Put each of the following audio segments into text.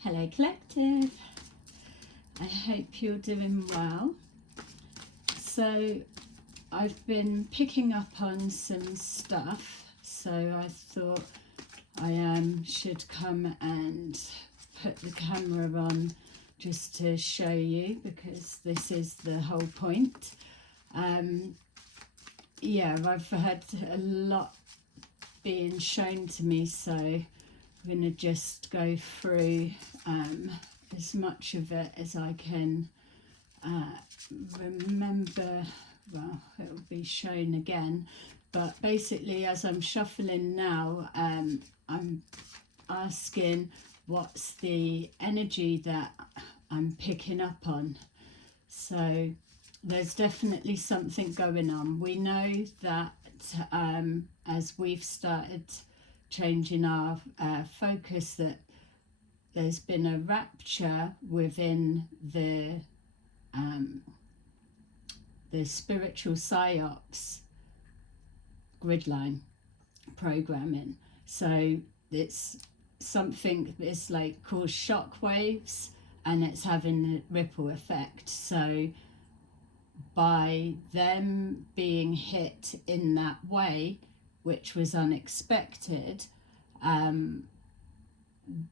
Hello Collective, I hope you're doing well. So I've been picking up on some stuff, so I thought I should come and put the camera on just to show you, because this is the whole point. Yeah, I've had a lot being shown to me, so I'm going to just go through as much of it as I can remember. Well, it will be shown again, but basically as I'm shuffling now, I'm asking what's the energy that I'm picking up on. So there's definitely something going on. We know that as we've started changing our focus, that there's been a rapture within the spiritual Psyops grid line programming. So it's something that's like called shock waves, and it's having a ripple effect. So by them being hit in that way, which was unexpected,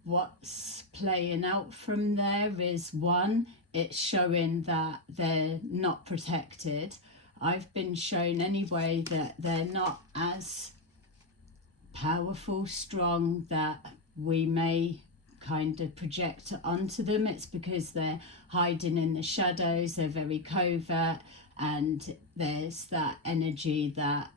what's playing out from there is, one, it's showing that they're not protected. I've been shown anyway that they're not as powerful, strong that we may kind of project onto them. It's because they're hiding in the shadows, they're very covert, and there's that energy that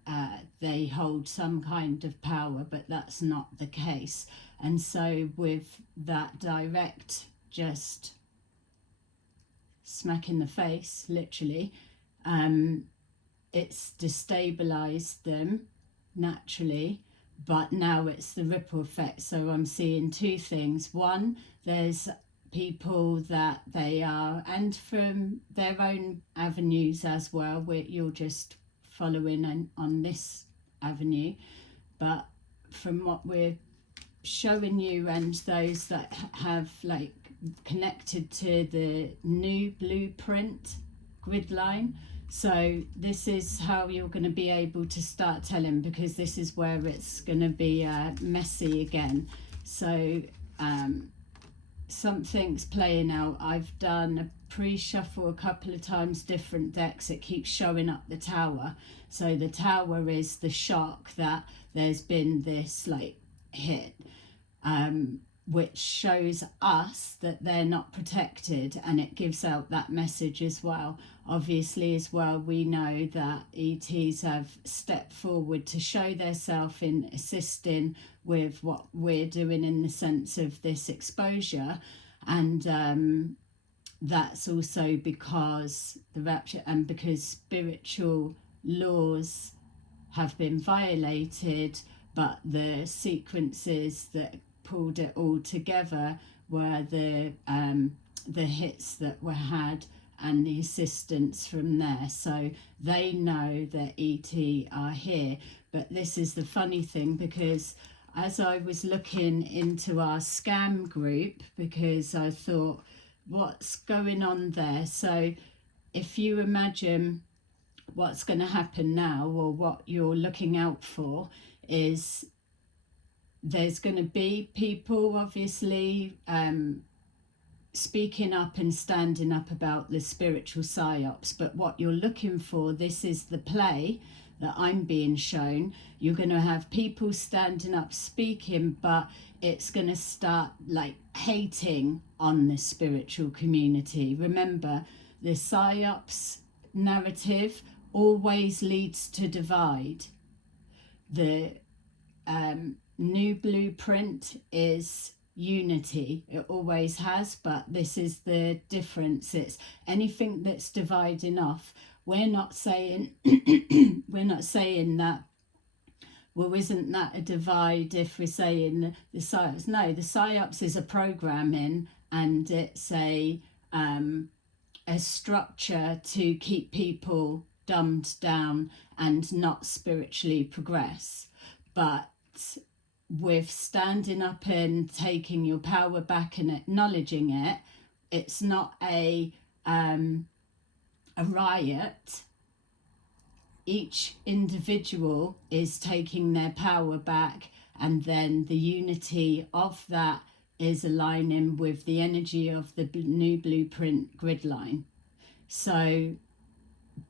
they hold some kind of power, but that's not the case. And so with that direct, just smack in the face, literally, it's destabilized them naturally, but now it's the ripple effect. So I'm seeing two things. One, there's people that they are, and from their own avenues as well, where you're just following on this avenue, but from what we're showing you and those that have like connected to the new blueprint grid line. So this is how you're going to be able to start telling, because this is where it's going to be messy again. So something's playing out. I've done a pre-shuffle a couple of times, different decks. It keeps showing up the tower. So the tower is the shock that there's been this like hit, which shows us that they're not protected, and it gives out that message as well. Obviously as well, we know that ETs have stepped forward to show themselves in assisting with what we're doing in the sense of this exposure, and that's also because the rapture, and because spiritual laws have been violated, but the sequences that pulled it all together were the hits that were had and the assistance from there. So they know that ET are here. But this is the funny thing, because as I was looking into our scam group, because I thought, what's going on there? So if you imagine what's going to happen now, or what you're looking out for, is there's going to be people obviously speaking up and standing up about the spiritual psyops. But what you're looking for, this is the play that I'm being shown. You're going to have people standing up speaking, but it's going to start like hating on the spiritual community. Remember, the psyops narrative always leads to divide. The new blueprint is unity. It always has, but this is the difference. It's anything that's dividing off. We're not saying we're not saying that, well, isn't that a divide if we're saying the psyops? No, the psyops is a programming, and it's a structure to keep people dumbed down and not spiritually progress. But with standing up and taking your power back and acknowledging it, it's not a riot. Each individual is taking their power back, and then the unity of that is aligning with the energy of the new blueprint grid line. So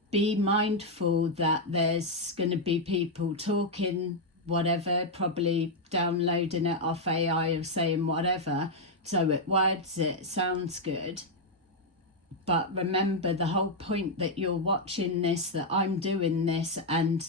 be mindful that there's going to be people talking whatever, probably downloading it off AI or saying whatever, so it words, it sounds good. But remember, the whole point that you're watching this, that I'm doing this, and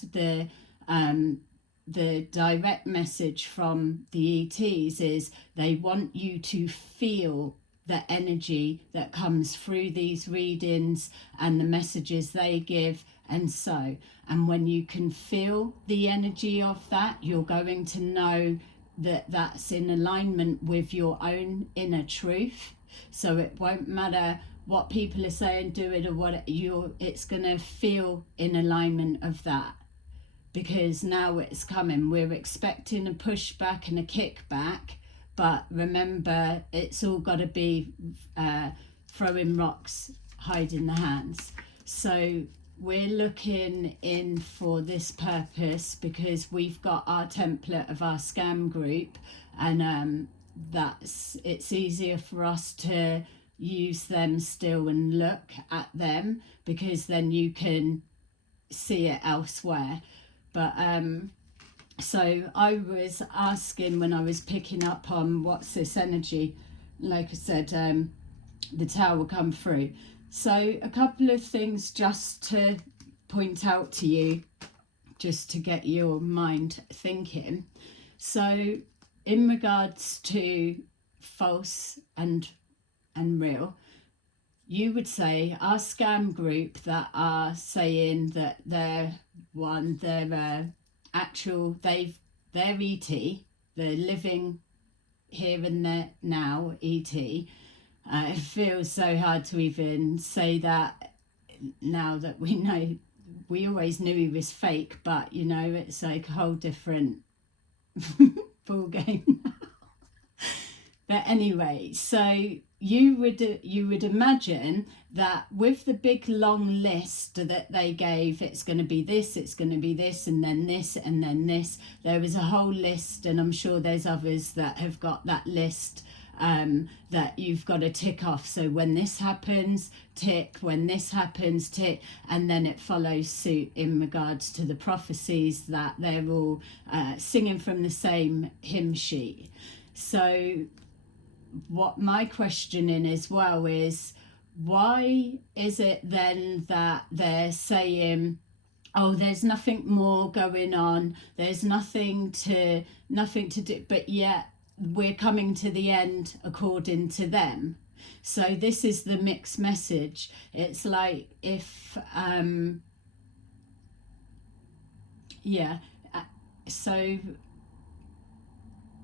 the direct message from the ETs is they want you to feel the energy that comes through these readings and the messages they give. And when you can feel the energy of that, you're going to know that that's in alignment with your own inner truth. So it won't matter what people are saying, do it, or what it's going to feel in alignment of that, because now it's coming. We're expecting a pushback and a kickback, but remember, it's all got to be throwing rocks, hiding the hands. So we're looking in for this purpose because we've got our template of our scam group, and it's easier for us to use them still and look at them, because then you can see it elsewhere. But so I was asking when I was picking up on what's this energy, like I said, the tower come through. So a couple of things just to point out to you, just to get your mind thinking. So in regards to false and real, you would say our scam group that are saying that they're ET, they're living here and there now, ET. It feels so hard to even say that now that we know. We always knew he was fake, but you know, it's like a whole different ball game. But anyway, so you would imagine that with the big long list that they gave, it's going to be this, it's going to be this, and then this, and then this. There was a whole list, and I'm sure there's others that have got that list that you've got to tick off. So when this happens, tick. When this happens, tick. And then it follows suit in regards to the prophecies that they're all singing from the same hymn sheet. So what my questioning as well is, why is it then that they're saying, oh, there's nothing more going on, there's nothing to do, but yet we're coming to the end according to them? So this is the mixed message. It's like if so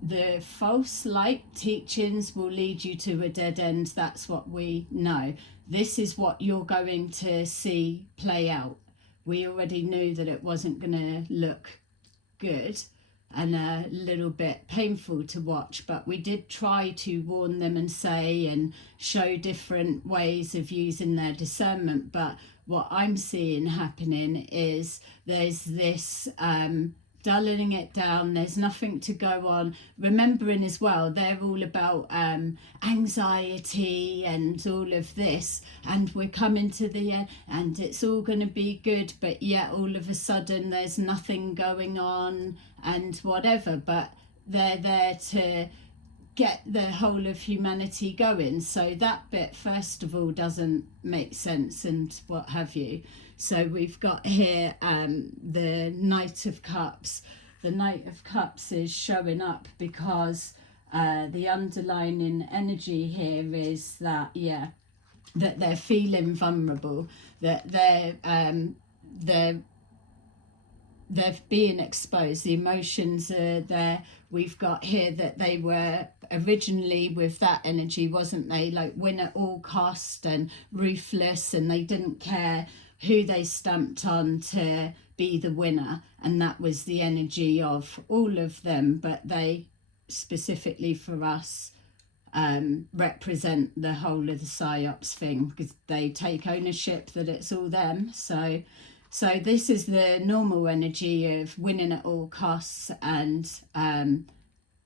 the false light teachings will lead you to a dead end. That's what we know. This is what you're going to see play out. We already knew that it wasn't going to look good and a little bit painful to watch, but we did try to warn them and say and show different ways of using their discernment. But what I'm seeing happening is there's this dulling it down. There's nothing to go on. Remembering as well, they're all about anxiety and all of this, and we're coming to the end and it's all going to be good, but yet all of a sudden there's nothing going on and whatever. But they're there to get the whole of humanity going. So that bit, first of all, doesn't make sense and what have you. So we've got here the Knight of Cups. The Knight of Cups is showing up because the underlying energy here is that, that they're feeling vulnerable, that they're being exposed. The emotions are there. We've got here that they were originally with that energy, wasn't they? Like win at all cost and ruthless, and they didn't care who they stamped on to be the winner, and that was the energy of all of them, but they specifically for us represent the whole of the Psyops thing, because they take ownership that it's all them. So this is the normal energy of winning at all costs and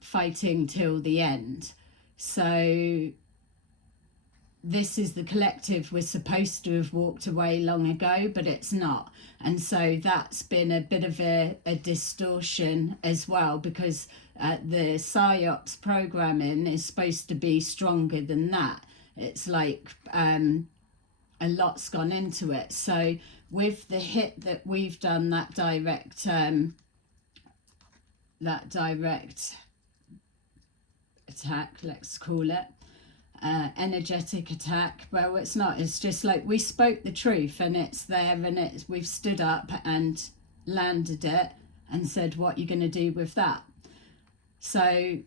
fighting till the end. So this is the collective we're supposed to have walked away long ago, but it's not. And so that's been a bit of a distortion as well, because the Psyops programming is supposed to be stronger than that. It's like a lot's gone into it. So with the hit that we've done, that direct attack, let's call it, energetic attack, well, it's not, it's just like we spoke the truth and it's there, and we've stood up and landed it and said, what are you going to do with that? So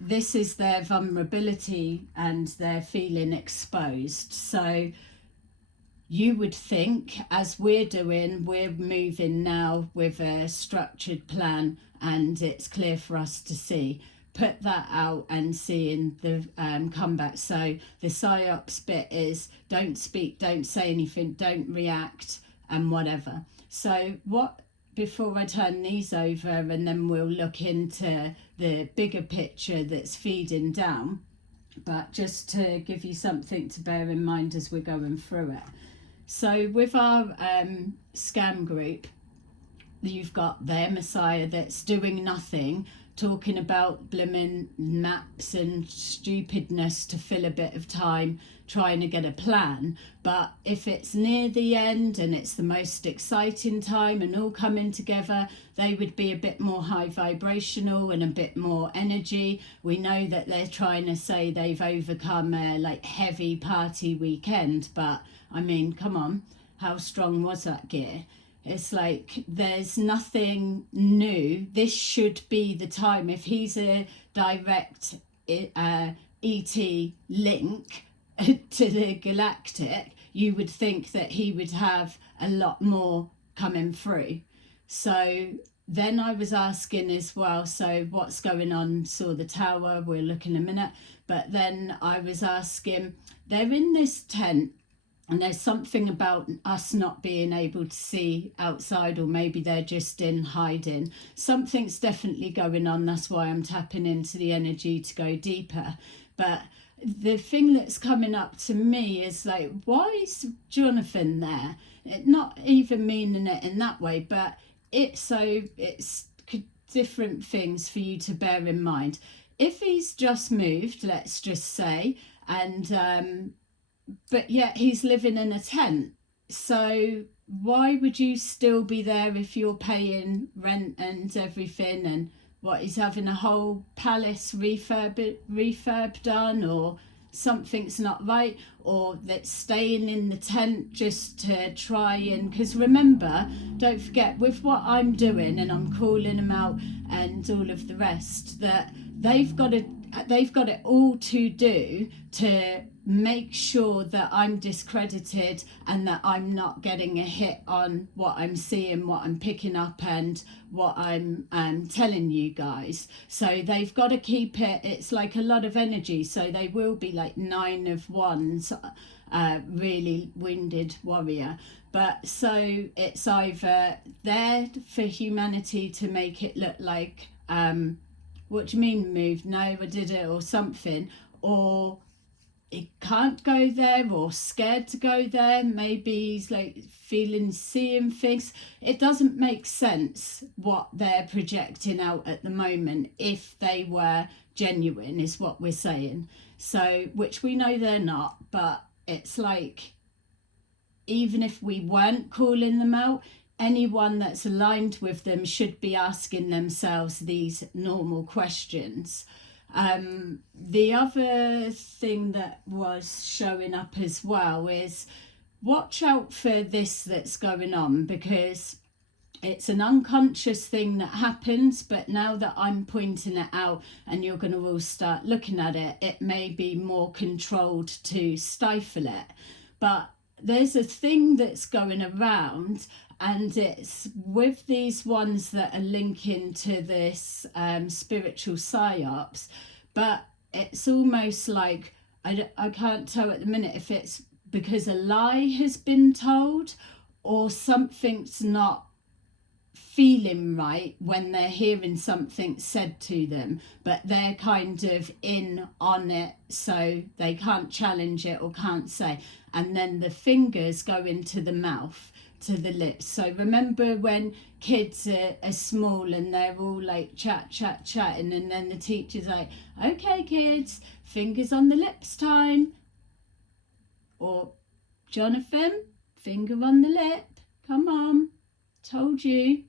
this is their vulnerability and they're feeling exposed. So you would think, as we're doing, we're moving now with a structured plan and it's clear for us to see. Put that out and see in the comeback. So the Psyops bit is don't speak, don't say anything, don't react, and whatever. So before I turn these over, and then we'll look into the bigger picture that's feeding down, but just to give you something to bear in mind as we're going through it. So with our scam group, you've got their Messiah that's doing nothing, talking about blimmin' maps and stupidness to fill a bit of time trying to get a plan. But if it's near the end and it's the most exciting time and all coming together, they would be a bit more high vibrational and a bit more energy. We know that they're trying to say they've overcome a like heavy party weekend, but I mean, come on, how strong was that gear? It's like there's nothing new. This should be the time. If he's a direct ET link to the galactic, you would think that he would have a lot more coming through. So then I was asking as well, so what's going on? Saw the tower, we'll look in a minute. But then I was asking, they're in this tent, and there's something about us not being able to see outside, or maybe they're just in hiding. Something's definitely going on. That's why I'm tapping into the energy to go deeper. But the thing that's coming up to me is like, why is Jonathan there? Not even meaning it in that way, but it's different things for you to bear in mind. If he's just moved, let's just say, and but yet he's living in a tent. So why would you still be there if you're paying rent and everything? And what, he's having a whole palace refurb done, or something's not right, or that's staying in the tent just to try and, because remember, don't forget, with what I'm doing and I'm calling them out and all of the rest, that they've got it all to do to make sure that I'm discredited and that I'm not getting a hit on what I'm seeing, what I'm picking up, and what I'm telling you guys. So they've got to keep it, it's like a lot of energy. So they will be like 9 of Wands, really wounded warrior. But so it's either there for humanity to make it look like, what do you mean moved? No, I did it, or something, or he can't go there, or scared to go there. Maybe he's like seeing things. It doesn't make sense what they're projecting out at the moment. If they were genuine, is what we're saying. So, which we know they're not, but it's like, even if we weren't calling them out, anyone that's aligned with them should be asking themselves these normal questions. The other thing that was showing up as well is watch out for this that's going on, because it's an unconscious thing that happens, but now that I'm pointing it out and you're going to all start looking at it, it may be more controlled to stifle it. But there's a thing that's going around, and it's with these ones that are linking to this spiritual psyops, but it's almost like I can't tell at the minute if it's because a lie has been told or something's not feeling right when they're hearing something said to them, but they're kind of in on it, so they can't challenge it or can't say. And then the fingers go into the mouth, to the lips. So remember when kids are small and they're all like chatting, and then the teacher's like, okay kids, fingers on the lips time, or Jonathan, finger on the lip, come on, told you.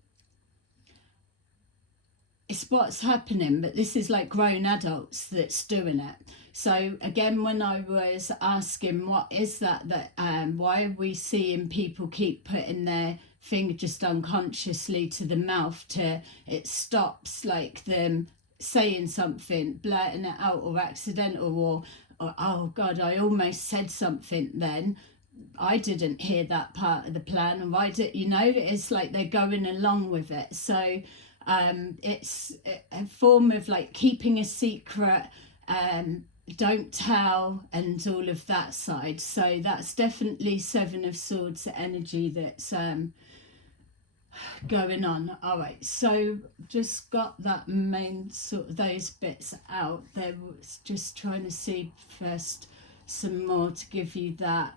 It's what's happening, but this is like grown adults that's doing it. So again, when I was asking what is that why are we seeing people keep putting their finger just unconsciously to the mouth, to it stops like them saying something, blurting it out, or accidental, or oh god, I almost said something then, I didn't hear that part of the plan, or I did, it's like they're going along with it. So it's a form of like keeping a secret, don't tell, and all of that side. So that's definitely Seven of Swords energy that's going on. All right, so just got that main sort of those bits out there. Was just trying to see first some more to give you that.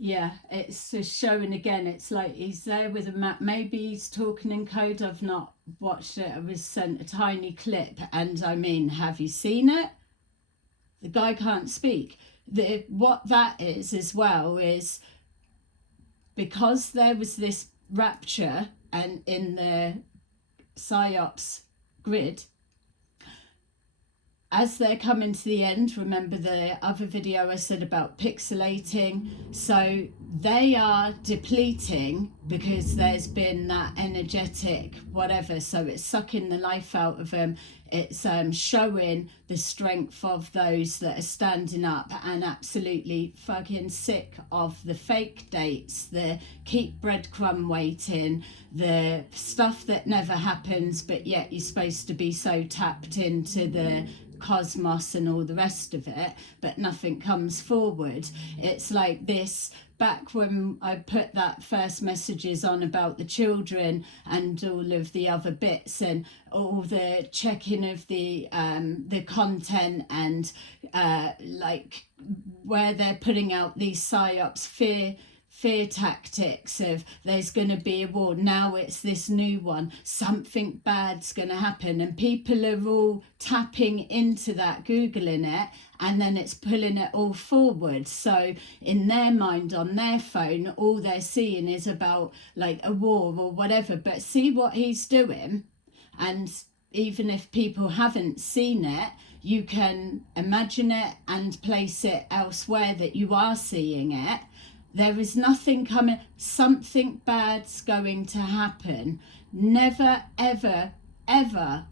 Yeah, it's just showing again, it's like he's there with a map, maybe he's talking in code. I've not watched it, I was sent a tiny clip, and I mean, have you seen it? The guy can't speak. What that is as well is because there was this rapture and in the Psyops grid, as they're coming to the end, remember the other video I said about pixelating, so they are depleting because there's been that energetic whatever, so it's sucking the life out of them. It's showing the strength of those that are standing up and absolutely fucking sick of the fake dates, the keep breadcrumb waiting, the stuff that never happens, but yet you're supposed to be so tapped into the cosmos and all the rest of it, but nothing comes forward. It's like this. Back when I put that first messages on about the children and all of the other bits and all the checking of the content and like where they're putting out these psyops, fear tactics of there's going to be a war, now it's this new one, something bad's going to happen, and people are all tapping into that, googling it, and then it's pulling it all forward. So in their mind, on their phone, all they're seeing is about like a war or whatever. But see what he's doing, and even if people haven't seen it, you can imagine it and place it elsewhere that you are seeing it. There is nothing coming, something bad's going to happen. Never, ever, ever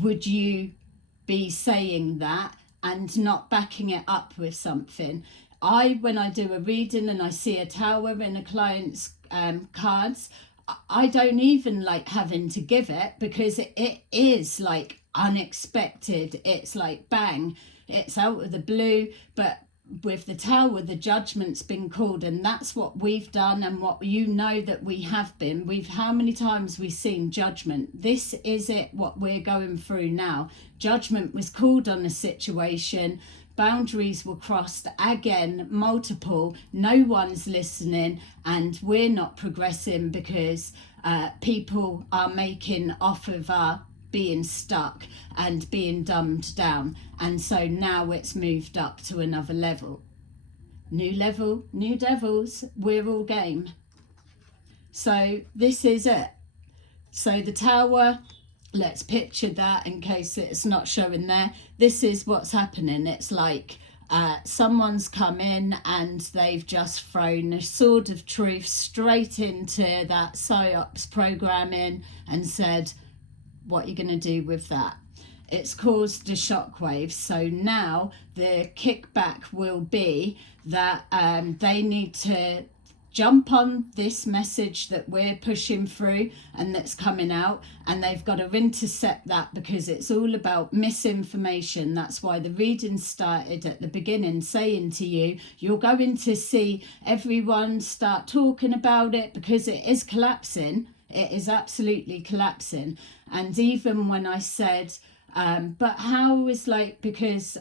would you be saying that and not backing it up with something. When I do a reading and I see a tower in a client's cards, I don't even like having to give it, because it is like unexpected. It's like bang, it's out of the blue. But with the tower, the judgment's been called, and that's what we've done, and what that we have been. How many times we've seen judgment. This is it, what we're going through now. Judgment was called on a situation, boundaries were crossed again, multiple, no one's listening, and we're not progressing because people are making off of our being stuck and being dumbed down. And so now it's moved up to another level, new devils, we're all game. So this is it. So the tower, let's picture that in case it's not showing there. This is what's happening. It's like someone's come in and they've just thrown a sword of truth straight into that psyops programming and said, what are you going to do with that? it's caused a shockwave. So now the kickback will be that they need to jump on this message that we're pushing through and that's coming out, and they've got to intercept that, because it's all about misinformation. That's why the reading started at the beginning saying to you, you're going to see everyone start talking about it, because it is collapsing. It is absolutely collapsing. And even when I said, but how is like, because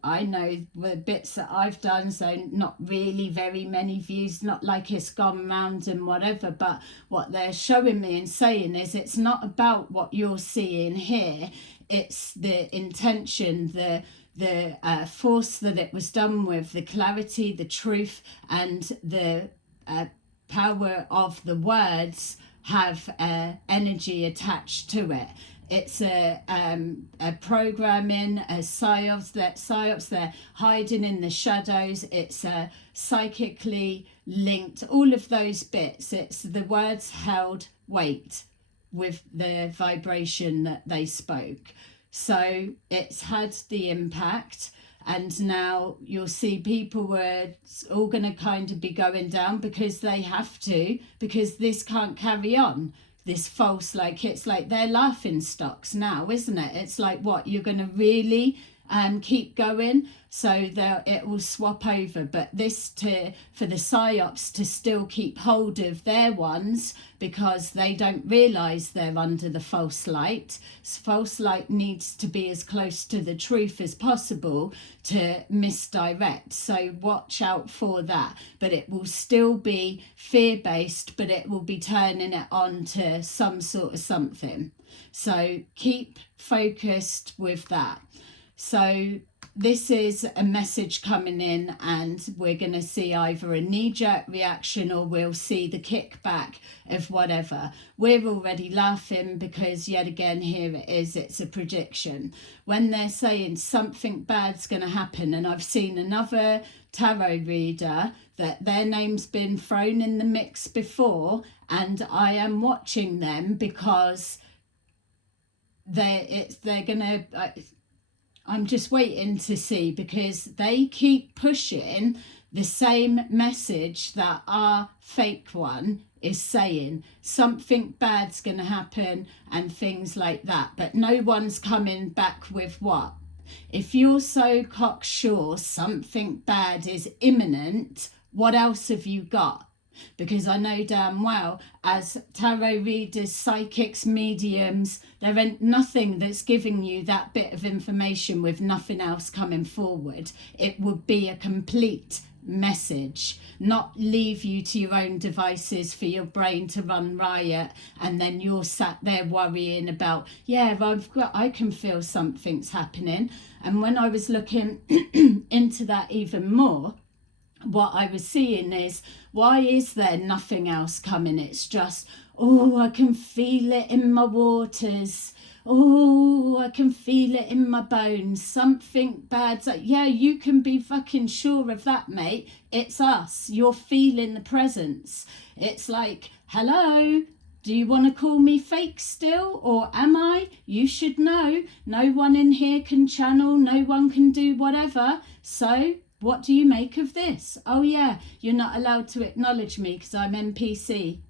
I know the bits that I've done, so not really very many views, not like it's gone round and whatever, but what they're showing me and saying is it's not about what you're seeing here, it's the intention, the force that it was done with, the clarity, the truth, and the power of the words have energy attached to it. It's a programming, a psyops, they're hiding in the shadows. It's psychically linked, all of those bits. It's the words held weight with the vibration that they spoke. So it's had the impact. And now you'll see people were all going to kind of be going down, because they have to, because this can't carry on. This false, like, it's like they're laughing stocks now, isn't it? It's like, what, you're going to really keep going? So it will swap over. But this for the psyops to still keep hold of their ones, because they don't realise they're under the false light. False light needs to be as close to the truth as possible to misdirect. So watch out for that. But it will still be fear-based, but it will be turning it on to some sort of something. So keep focused with that. So this is a message coming in, and we're going to see either a knee-jerk reaction or we'll see the kickback of whatever. We're already laughing because, yet again, here it is, it's a prediction. When they're saying something bad's going to happen, and I've seen another tarot reader that their name's been thrown in the mix before, and I am watching them because they're going to... I'm just waiting to see, because they keep pushing the same message that our fake one is saying. Something bad's going to happen and things like that. But no one's coming back with what? If you're so cocksure something bad is imminent, what else have you got? Because I know damn well, as tarot readers, psychics, mediums, there ain't nothing that's giving you that bit of information with nothing else coming forward. It would be a complete message, not leave you to your own devices for your brain to run riot, and then you're sat there worrying about, yeah, I can feel something's happening. And when I was looking into that even more, what I was seeing is, why is there nothing else coming? It's just, oh, I can feel it in my waters. Oh, I can feel it in my bones. Something bad's like, yeah, you can be fucking sure of that, mate. It's us. You're feeling the presence. It's like, hello, do you want to call me fake still, or am I? You should know. No one in here can channel. No one can do whatever. So what do you make of this? Oh yeah, you're not allowed to acknowledge me because I'm NPC.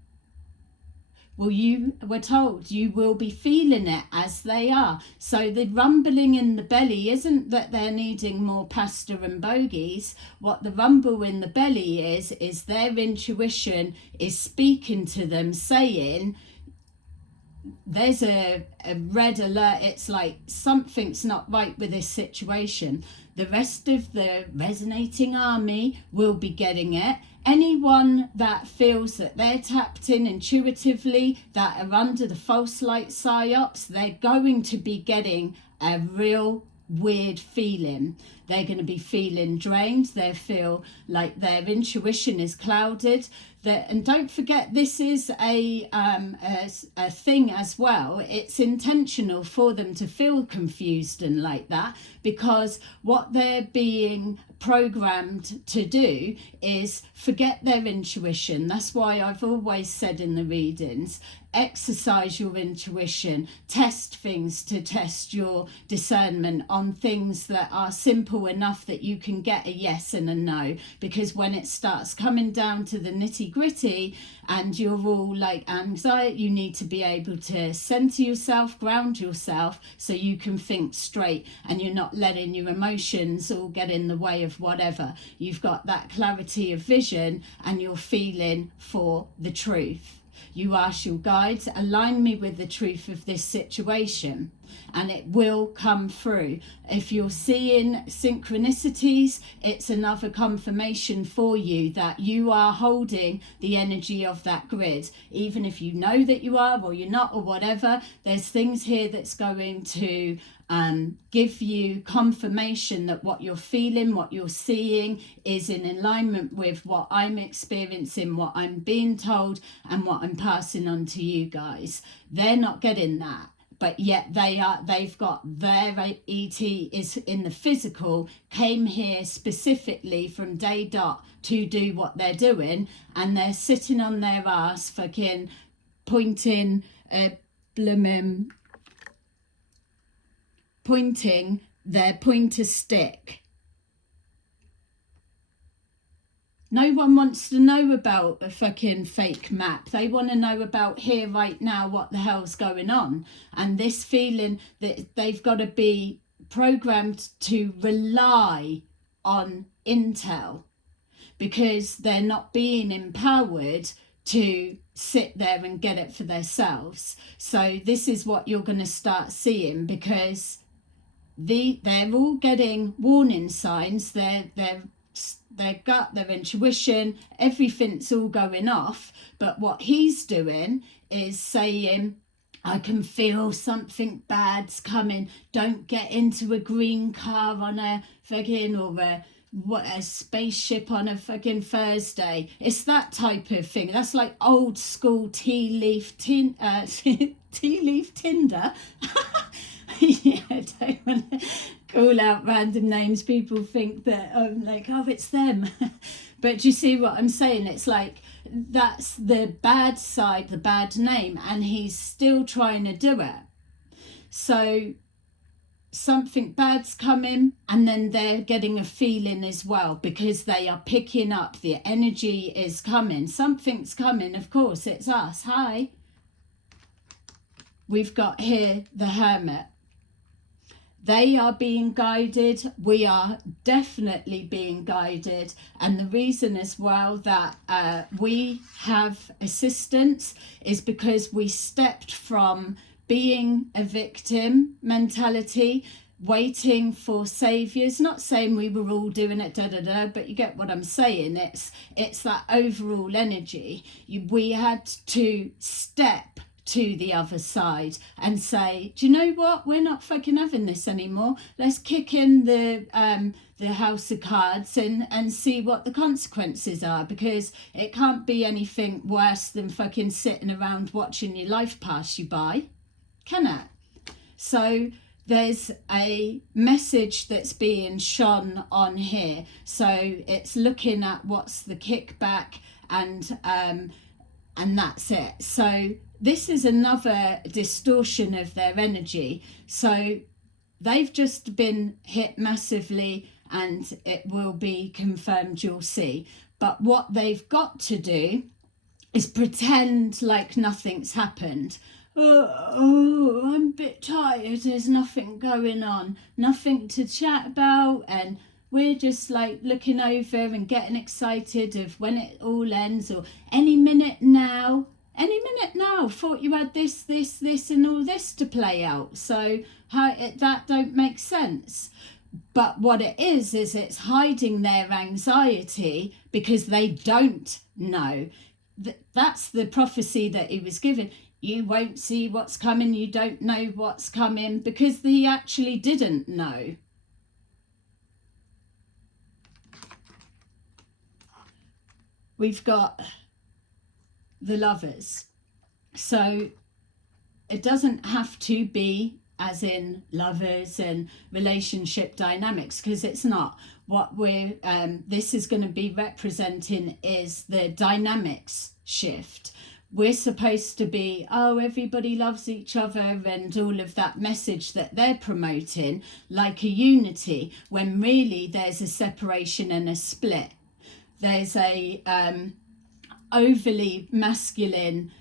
Well, you were told you will be feeling it as they are. So the rumbling in the belly isn't that they're needing more pasta and bogies. What the rumble in the belly is their intuition is speaking to them, saying, there's a red alert. It's like something's not right with this situation. The rest of the resonating army will be getting it. Anyone that feels that they're tapped in intuitively, that are under the false light psyops, they're going to be getting a real weird feeling. They're going to be feeling drained. They feel like their intuition is clouded. And don't forget, this is a thing as well. It's intentional for them to feel confused and like that, because what they're being programmed to do is forget their intuition. That's why I've always said in the readings, exercise your intuition, test things to test your discernment on things that are simple enough that you can get a yes and a no, because when it starts coming down to the nitty gritty and you're all like anxiety, you need to be able to center yourself, ground yourself, so you can think straight and you're not letting your emotions all get in the way of whatever. You've got that clarity of vision and you're feeling for the truth. You ask your guides, align me with the truth of this situation, and it will come through. If you're seeing synchronicities, it's another confirmation for you that you are holding the energy of that grid. Even if you know that you are or you're not or whatever, there's things here that's going to give you confirmation that what you're feeling, what you're seeing is in alignment with what I'm experiencing, what I'm being told, and what I'm passing on to you guys. They're not getting that, but yet they've got their ET is in the physical, came here specifically from day dot to do what they're doing, and they're sitting on their ass fucking pointing their pointer stick. No one wants to know about a fucking fake map. They want to know about here right now, what the hell's going on. And this feeling that they've got to be programmed to rely on intel, because they're not being empowered to sit there and get it for themselves. So this is what you're going to start seeing, because they're all getting warning signs. Their gut, their intuition, everything's all going off. But what he's doing is saying, I can feel something bad's coming. Don't get into a green car on a fucking, or a spaceship on a fucking Thursday. It's that type of thing. That's like old school tea leaf Tinder. Yeah, I don't want to call out random names. People think that I'm like, oh, it's them. But do you see what I'm saying? It's like, that's the bad side, the bad name, and he's still trying to do it. So something bad's coming, and then they're getting a feeling as well, because they are picking up the energy is coming. Something's coming, of course, it's us. Hi. We've got here the Hermit. They are being guided. We are definitely being guided. And the reason as well that we have assistance is because we stepped from being a victim mentality, waiting for saviors. Not saying we were all doing it, but you get what I'm saying. It's that overall energy. We had to step to the other side and say, do you know what, we're not fucking having this anymore. Let's kick in the house of cards and see what the consequences are, because it can't be anything worse than fucking sitting around watching your life pass you by, can it? So there's a message that's being shone on here. So it's looking at what's the kickback, and that's it. So this is another distortion of their energy. So they've just been hit massively, and it will be confirmed, you'll see. But what they've got to do is pretend like nothing's happened. Oh, I'm a bit tired. There's nothing going on, nothing to chat about, and we're just like looking over and getting excited of when it all ends, or any minute now. Thought you had this and all this to play out. So that don't make sense. But what it is it's hiding their anxiety, because they don't know. That's the prophecy that he was given. You won't see what's coming. You don't know what's coming, because he actually didn't know. We've got the Lovers. So it doesn't have to be as in lovers and relationship dynamics, because it's not. What we're this is going to be representing is the dynamics shift. We're supposed to be, oh, everybody loves each other and all of that message that they're promoting, like a unity, when really there's a separation and a split. There's a overly masculine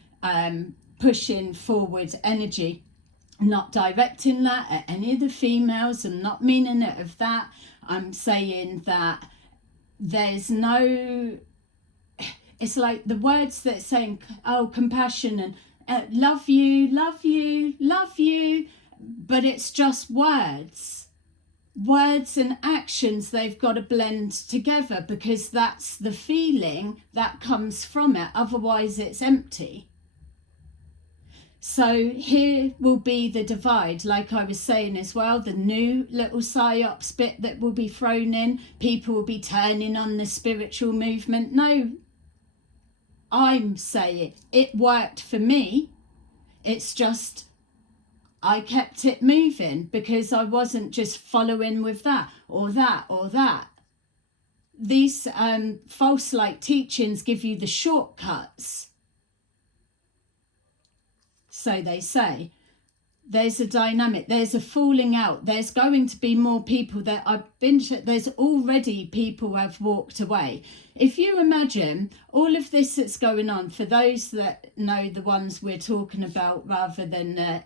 pushing forward energy, not directing that at any of the females. I'm not meaning it of that. I'm saying that there's no, it's like the words that saying, oh, compassion and love you, love you, love you, but it's just words. Words and actions, they've got to blend together, because that's the feeling that comes from it. Otherwise, it's empty. So here will be the divide, like I was saying as well, the new little psyops bit that will be thrown in. People will be turning on the spiritual movement. No, I'm saying it worked for me. It's just I kept it moving, because I wasn't just following with that or that or that. These false light teachings give you the shortcuts. So they say. There's a dynamic, there's a falling out, there's going to be more people that there's already people who have walked away. If you imagine all of this that's going on, for those that know the ones we're talking about rather than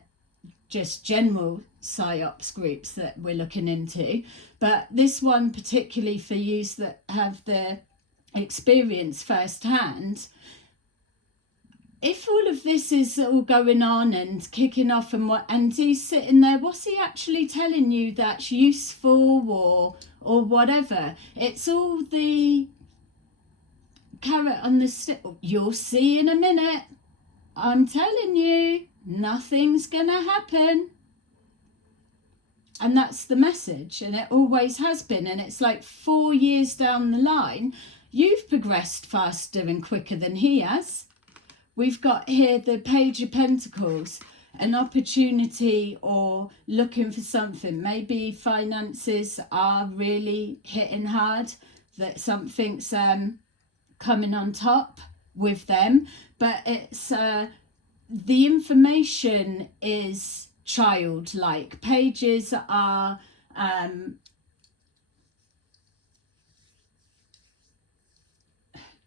just general psyops groups that we're looking into, but this one particularly for you that have the experience firsthand. If all of this is all going on and kicking off and he's sitting there, what's he actually telling you that's useful or whatever? It's all the carrot on the stick. You'll see in a minute. I'm telling you, nothing's gonna happen. And that's the message, and it always has been. And it's like 4 years down the line, you've progressed faster and quicker than he has. We've got here the Page of Pentacles, an opportunity or looking for something. Maybe finances are really hitting hard, that something's coming on top with them. But it's the information is childlike. Pages are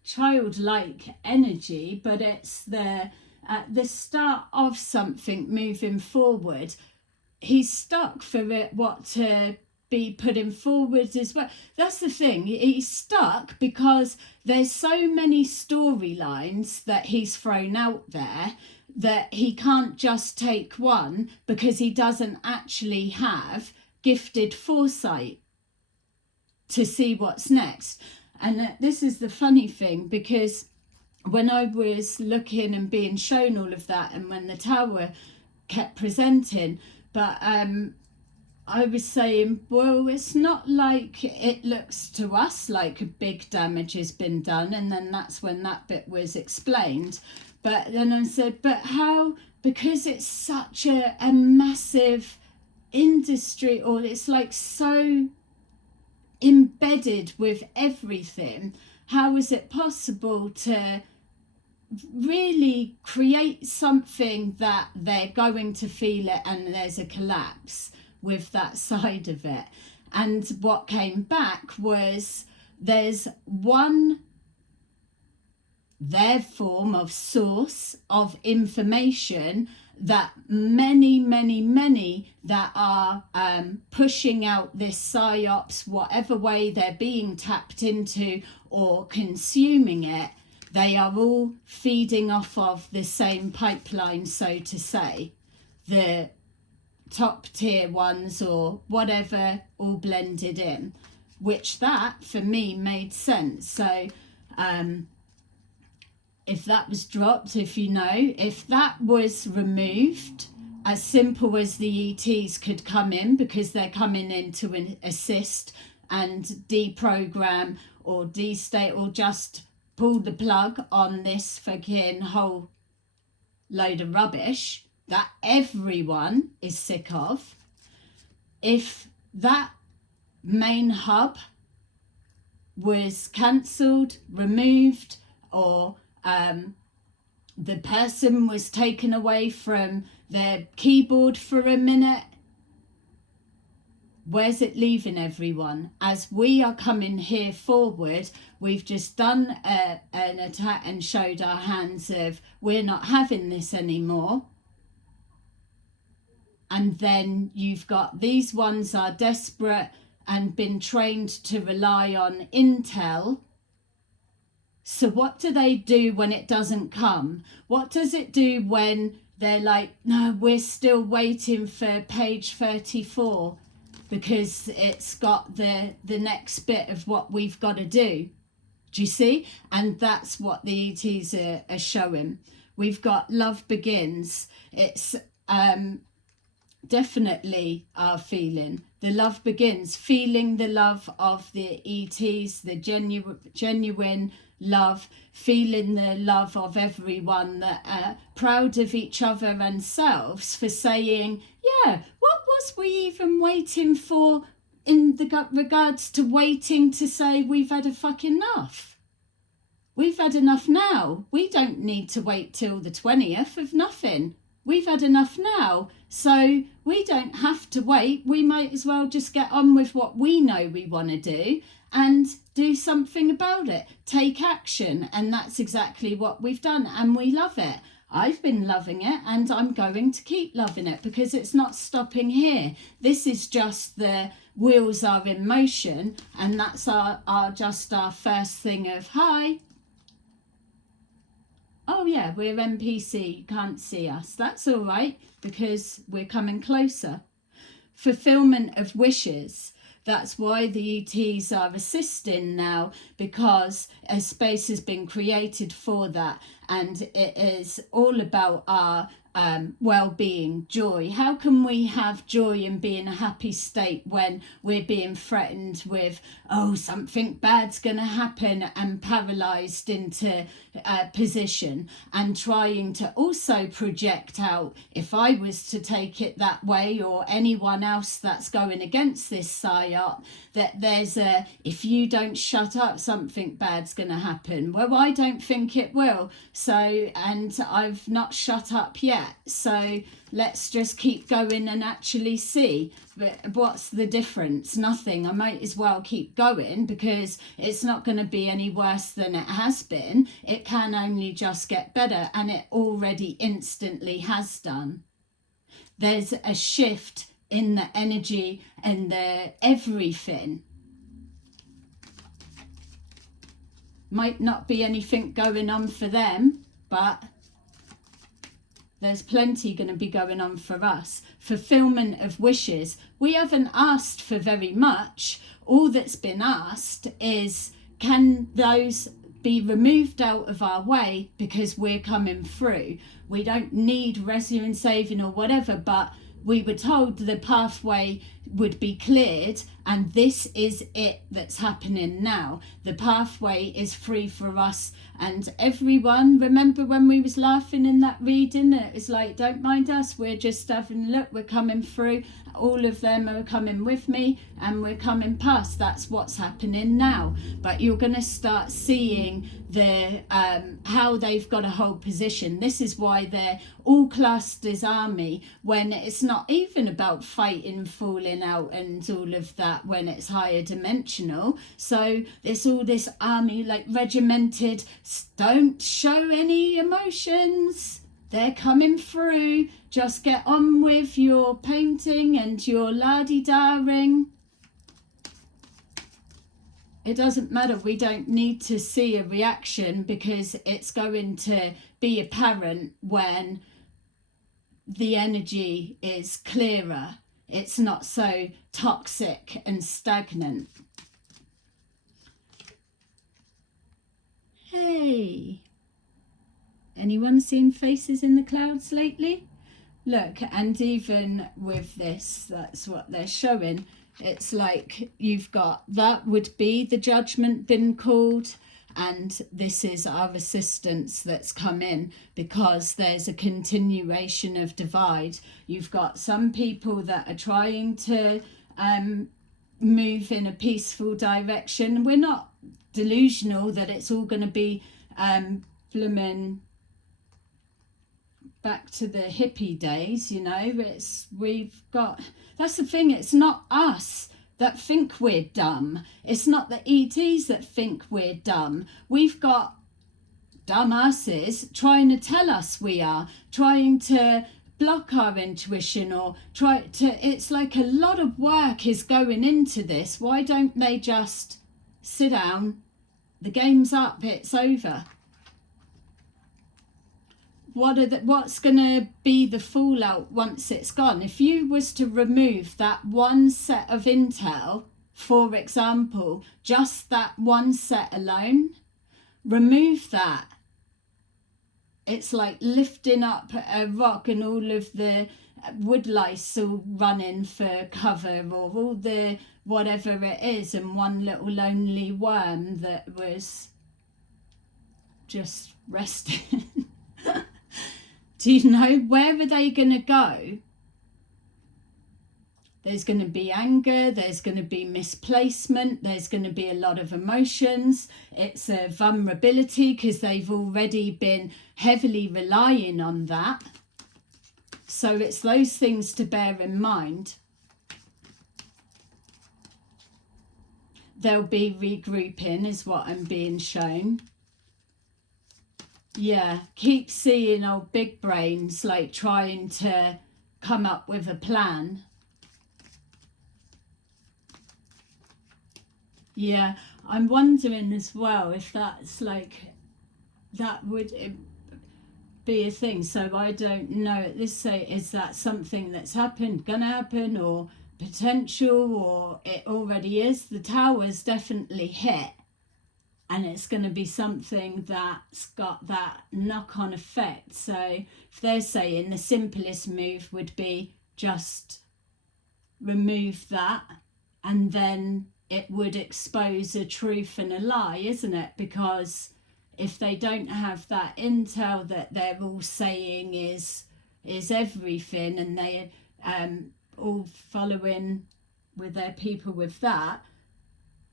childlike energy, but it's the start of something moving forward. He's stuck for it, what to be putting forward as well. That's the thing, he's stuck because there's so many storylines that he's thrown out there that he can't just take one, because he doesn't actually have gifted foresight to see what's next. And this is the funny thing, because when I was looking and being shown all of that, and when the tower kept presenting, but I was saying, well, it's not like it looks to us like a big damage has been done. And then that's when that bit was explained. But then I said, but how, because it's such a massive industry, or it's like so embedded with everything, how is it possible to really create something that they're going to feel it and there's a collapse with that side of it? And what came back was there's their form of source of information that many that are pushing out this psyops, whatever way they're being tapped into or consuming it, they are all feeding off of the same pipeline, so to say. The top tier ones or whatever, all blended in, which that for me made sense. So if that was dropped, if that was removed, as simple as the ETs could come in, because they're coming in to assist and deprogram or destate or just pull the plug on this fucking whole load of rubbish, that everyone is sick of, if that main hub was cancelled, removed, or the person was taken away from their keyboard for a minute, where's it leaving everyone? As we are coming here forward, we've just done an attack and showed our hands of we're not having this anymore. And then you've got these ones are desperate and been trained to rely on intel. So what do they do when it doesn't come? What does it do when they're like, no, we're still waiting for page 34 because it's got the next bit of what we've got to do? Do you see? And that's what the ETs are showing. We've got love begins. It's definitely our feeling. The love begins, feeling the love of the ETs, the genuine love, feeling the love of everyone, that are proud of each other and selves for saying, yeah, what was we even waiting for in the regards to waiting to say we've had a fucking enough? We've had enough now. We don't need to wait till the 20th of nothing. We've had enough now, so we don't have to wait. We might as well just get on with what we know we want to do and do something about it. Take action, and that's exactly what we've done, and we love it. I've been loving it, and I'm going to keep loving it because it's not stopping here. This is just the wheels are in motion, and that's our first thing of hi. Oh yeah, we're NPC, you can't see us. That's all right, because we're coming closer. Fulfillment of wishes. That's why the ETs are assisting now, because a space has been created for that, and it is all about our well-being, joy. How can we have joy and be in a happy state when we're being threatened with, oh, something bad's going to happen, and paralyzed into position, and trying to also project out, if I was to take it that way, or anyone else that's going against this psyop, that there's a, if you don't shut up, something bad's going to happen. Well, I don't think it will. So, and I've not shut up yet. So let's just keep going and actually see. But what's the difference? Nothing. I might as well keep going, because it's not going to be any worse than it has been. It can only just get better, and it already instantly has done. There's a shift in the energy and the everything. Might not be anything going on for them, but there's plenty going to be going on for us. Fulfillment of wishes. We haven't asked for very much. All that's been asked is, can those be removed out of our way, because we're coming through? We don't need rescue and saving or whatever, but we were told the pathway would be cleared, and this is it that's happening now. The pathway is free for us and everyone. Remember when we was laughing in that reading? It was like, don't mind us, we're just having a look, we're coming through. All of them are coming with me, and we're coming past. That's what's happening now. But you're going to start seeing the how they've got a whole position. This is why they're all classed as army, when it's not even about fighting, falling out and all of that, when it's higher dimensional. So there's all this army, like regimented, don't show any emotions, they're coming through, just get on with your painting and your la-di-da-ring. It doesn't matter, we don't need to see a reaction, because it's going to be apparent when the energy is clearer. It's not so toxic and stagnant. Hey, anyone seen faces in the clouds lately? Look, and even with this, that's what they're showing. It's like you've got, that would be the judgment been called. and this is our assistance that's come in, because there's a continuation of divide. You've got some people that are trying to move in a peaceful direction. We're not delusional that it's all going to be blooming back to the hippie days, you know. That's the thing, it's not us that think we're dumb. It's not the ETs that think we're dumb. We've got dumbasses trying to tell us we are, trying to block our intuition, or it's like a lot of work is going into this. Why don't they just sit down? The game's up, it's over. What's going to be the fallout once it's gone? If you was to remove that one set of intel, for example, just that one set alone, remove that. It's like lifting up a rock and all of the woodlice all running for cover, or all the whatever it is, and one little lonely worm that was just resting. Do you know, where are they going to go? There's going to be anger, there's going to be misplacement, there's going to be a lot of emotions. It's a vulnerability because they've already been heavily relying on that. So it's those things to bear in mind. They'll be regrouping is what I'm being shown. Yeah, keep seeing old big brains like trying to come up with a plan. Yeah, I'm wondering as well if that's like, that would be a thing. So I don't know at this stage, is that something that's happened, gonna happen, or potential, or it already is? The tower's definitely hit. And it's going to be something that's got that knock-on effect. So if they're saying the simplest move would be just remove that, and then it would expose a truth and a lie, isn't it? Because if they don't have that intel that they're all saying is everything, and they all following with their people with that,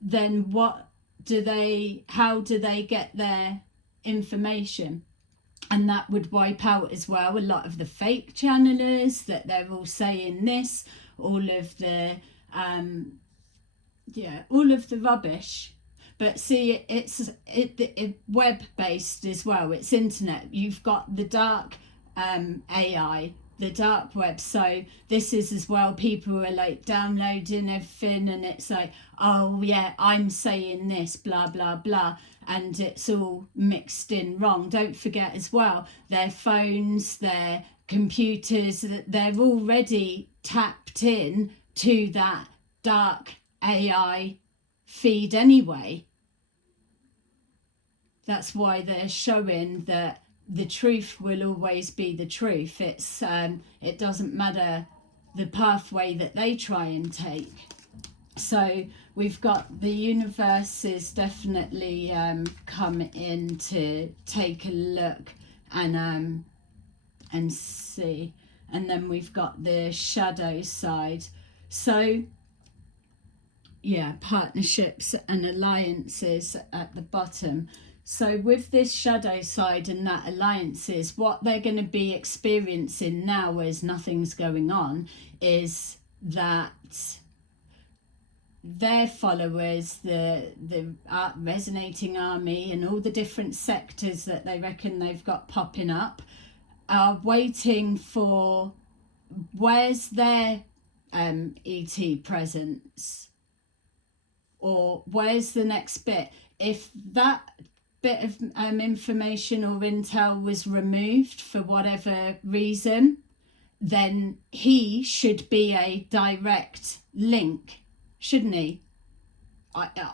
then how do they get their information? And that would wipe out as well a lot of the fake channelers, that they're all saying this, all of the all of the rubbish. But see, it's web based as well, it's internet. You've got the dark AI, the dark web. So this is as well, people are like downloading everything, and it's like, oh yeah, I'm saying this, blah blah blah, and it's all mixed in wrong. Don't forget as well, their phones, their computers, they're already tapped in to that dark AI feed anyway. That's why they're showing that the truth will always be the truth. It doesn't matter the pathway that they try and take. So we've got the universe is definitely come in to take a look and see. And then we've got the shadow side. So yeah, partnerships and alliances at the bottom. So with this shadow side and that alliances, what they're going to be experiencing now, as nothing's going on, is that their followers, the resonating army, and all the different sectors that they reckon they've got popping up, are waiting for, where's their ET presence, or where's the next bit. If that bit of information or intel was removed for whatever reason, then he should be a direct link, shouldn't he?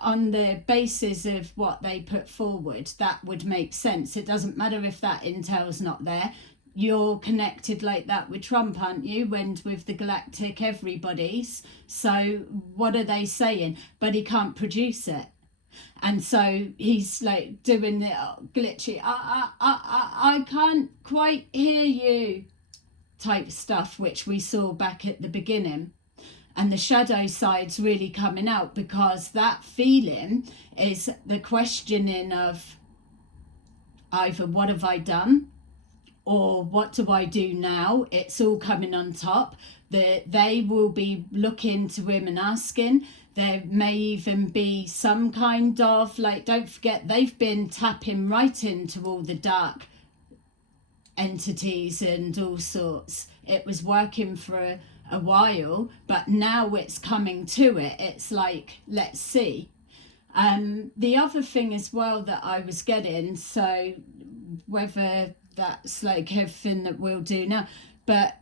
On the basis of what they put forward, that would make sense. It doesn't matter if that intel's not there. You're connected like that with Trump, aren't you? And with the galactic everybody's. So what are they saying? But he can't produce it. And so he's like doing the glitchy, I can't quite hear you type stuff, which we saw back at the beginning. And the shadow side's really coming out, because that feeling is the questioning of either what have I done or what do I do now. It's all coming on top. They will be looking to him and asking. There may even be some kind of, like, don't forget, they've been tapping right into all the dark entities and all sorts. It was working for a while, but now it's coming to it. It's like, let's see. The other thing as well that I was getting, so whether that's like everything that we'll do now, but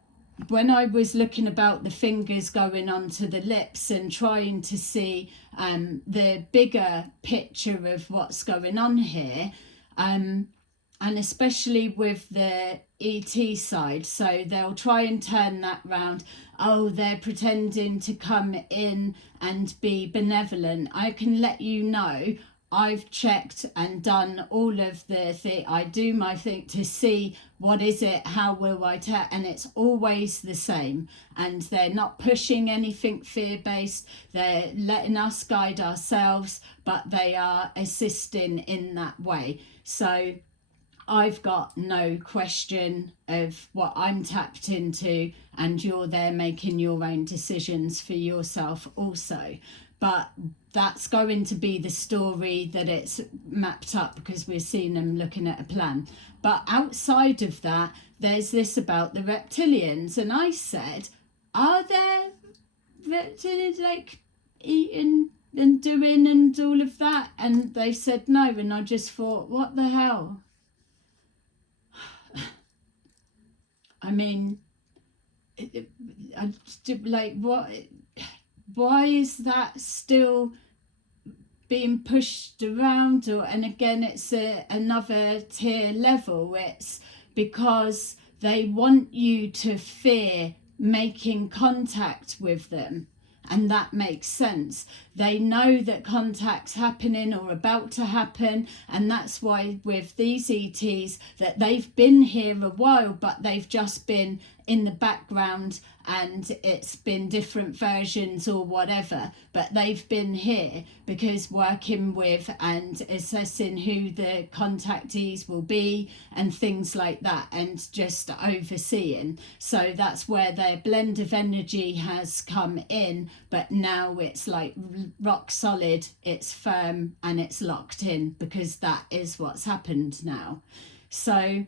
when I was looking about the fingers going onto the lips and trying to see the bigger picture of what's going on here, and especially with the ET side, so they'll try and turn that round. Oh, they're pretending to come in and be benevolent. I can let you know, I've checked and done all of the thing. I do my thing to see what is it, how will I tell, and it's always the same. And they're not pushing anything fear-based. They're letting us guide ourselves, but they are assisting in that way. So I've got no question of what I'm tapped into, and you're there making your own decisions for yourself also. But that's going to be the story that it's mapped up, because we're seeing them looking at a plan. But outside of that, there's this about the reptilians. And I said, are there reptilians like eating and doing and all of that? And they said no. And I just thought, what the hell? I mean, like, what? Why is that still being pushed around? Or, and again, it's another tier level. It's because they want you to fear making contact with them. And that makes sense. They know that contact's happening or about to happen, and that's why with these ETs, that they've been here a while, but they've just been in the background, and it's been different versions or whatever, but they've been here because working with and assessing who the contactees will be and things like that, and just overseeing. So that's where their blend of energy has come in, but now it's like rock solid, it's firm, and it's locked in, because that is what's happened now. So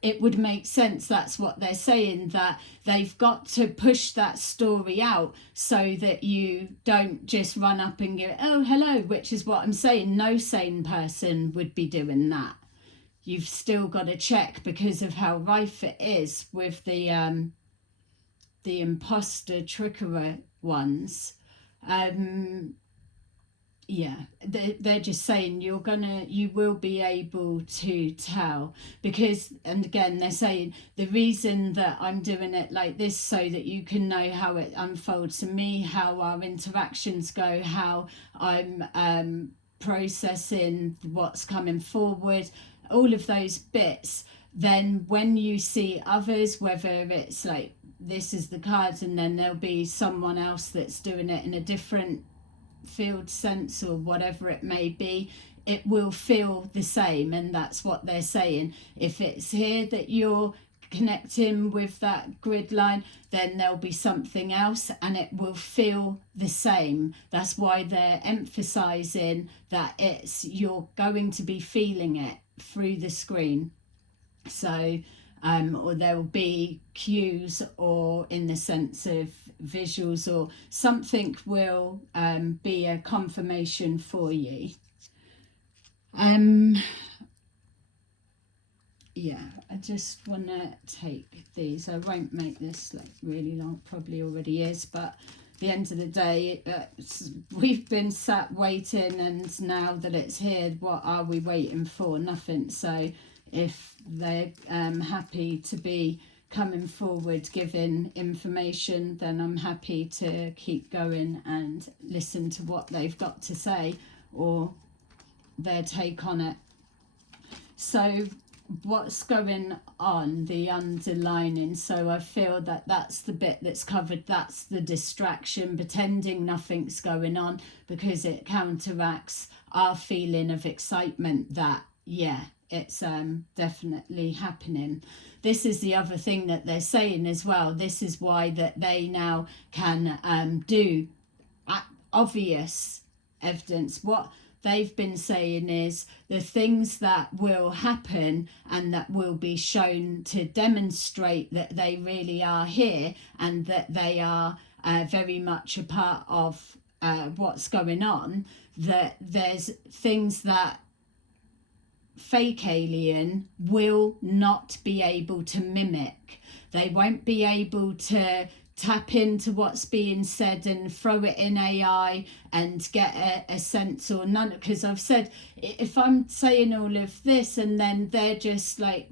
it would make sense, that's what they're saying, that they've got to push that story out so that you don't just run up and go, oh, hello, which is what I'm saying. No sane person would be doing that. You've still got to check, because of how rife it is with the imposter trickery ones. Yeah, they're just saying you will be able to tell, because, and again, they're saying the reason that I'm doing it like this, so that you can know how it unfolds to me, how our interactions go, how I'm processing what's coming forward, all of those bits. Then when you see others, whether it's like this is the cards, and then there'll be someone else that's doing it in a different field sense or whatever it may be, it will feel the same. And that's what they're saying. If it's here that you're connecting with that grid line, then there'll be something else and it will feel the same. That's why they're emphasizing that you're going to be feeling it through the screen. So or there will be cues, or in the sense of visuals, or something will be a confirmation for you. Yeah, I just want to take these. I won't make this like really long, probably already is, but at the end of the day, we've been sat waiting, and now that it's here, what are we waiting for? Nothing. So if they're happy to be coming forward giving information, then I'm happy to keep going and listen to what they've got to say. or their take on it. So what's going on, the underlining, so I feel that that's the bit that's covered, that's the distraction, pretending nothing's going on, because it counteracts our feeling of excitement that, yeah, it's definitely happening. This is the other thing that they're saying as well. This is why that they now can do obvious evidence. What they've been saying is the things that will happen and that will be shown to demonstrate that they really are here and that they are very much a part of what's going on, that there's things that fake alien will not be able to mimic. They won't be able to tap into what's being said and throw it in AI and get a sense or none, because I've said, if I'm saying all of this and then they're just like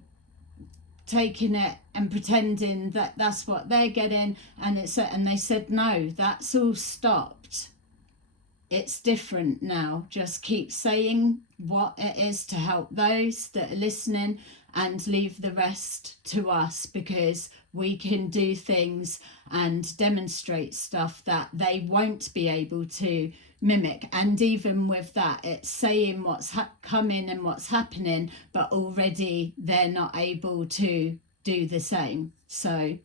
taking it and pretending that that's what they're getting, and they said no, that's all stopped. It's different now. Just keep saying what it is to help those that are listening and leave the rest to us, because we can do things and demonstrate stuff that they won't be able to mimic. And even with that, it's saying what's coming and what's happening, but already they're not able to do the same. So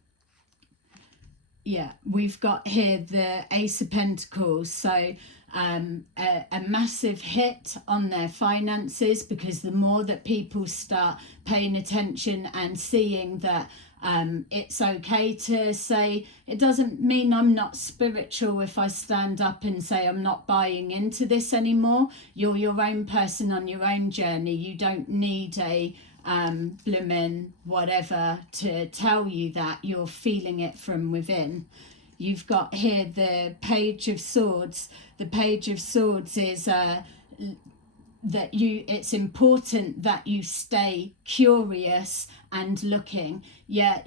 yeah, we've got here the Ace of Pentacles. So a massive hit on their finances, because the more that people start paying attention and seeing that it's okay to say, it doesn't mean I'm not spiritual if I stand up and say I'm not buying into this anymore. You're your own person on your own journey. You don't need a bloomin' whatever to tell you that. You're feeling it from within. You've got here the Page of Swords. The Page of Swords is that it's important that you stay curious and looking. Yeah,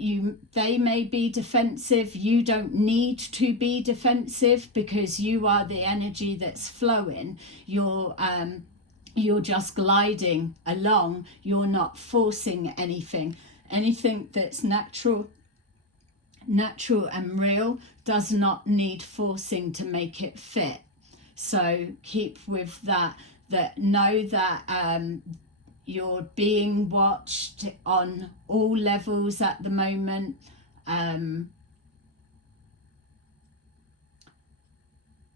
they may be defensive. You don't need to be defensive, because you are the energy that's flowing. You're just gliding along. You're not forcing anything. Anything that's natural and real does not need forcing to make it fit. So keep with that know that you're being watched on all levels at the moment.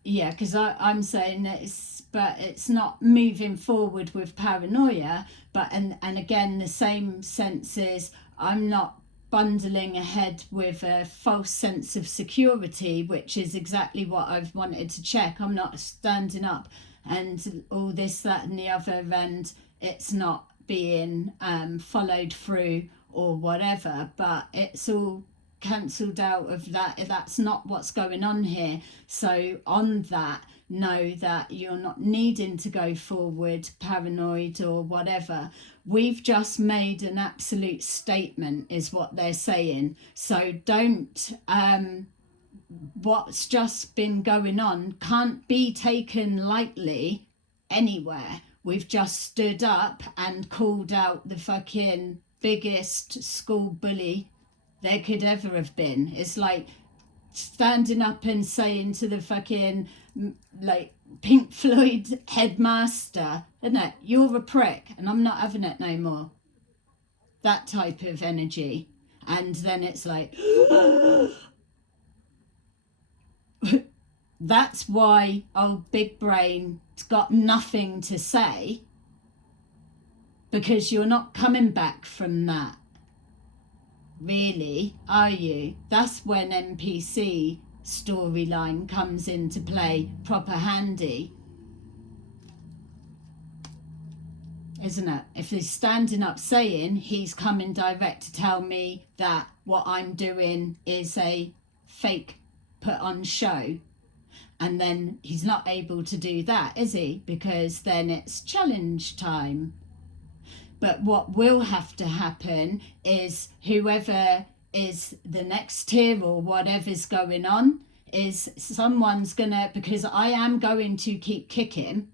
Yeah, because I'm saying it's not moving forward with paranoia, but and again, the same sense is I'm not bundling ahead with a false sense of security, which is exactly what I've wanted to check. I'm not standing up and all this, that and the other, and it's not being followed through or whatever, but it's all cancelled out of that. That's not what's going on here. So on that, know that you're not needing to go forward paranoid or whatever. We've just made an absolute statement is what they're saying. So don't what's just been going on can't be taken lightly anywhere. We've just stood up and called out the fucking biggest school bully there could ever have been. It's like standing up and saying to the fucking like Pink Floyd headmaster, isn't it? You're a prick and I'm not having it no more. That type of energy. And then it's like that's why old big brain's got nothing to say, because you're not coming back from that. Really, are you? That's when NPC storyline comes into play proper handy, isn't it? If he's standing up saying he's coming direct to tell me that what I'm doing is a fake put on show, and then he's not able to do that, is he? Because then it's challenge time. But what will have to happen is whoever is the next tier or whatever's going on is someone's gonna, because I am going to keep kicking,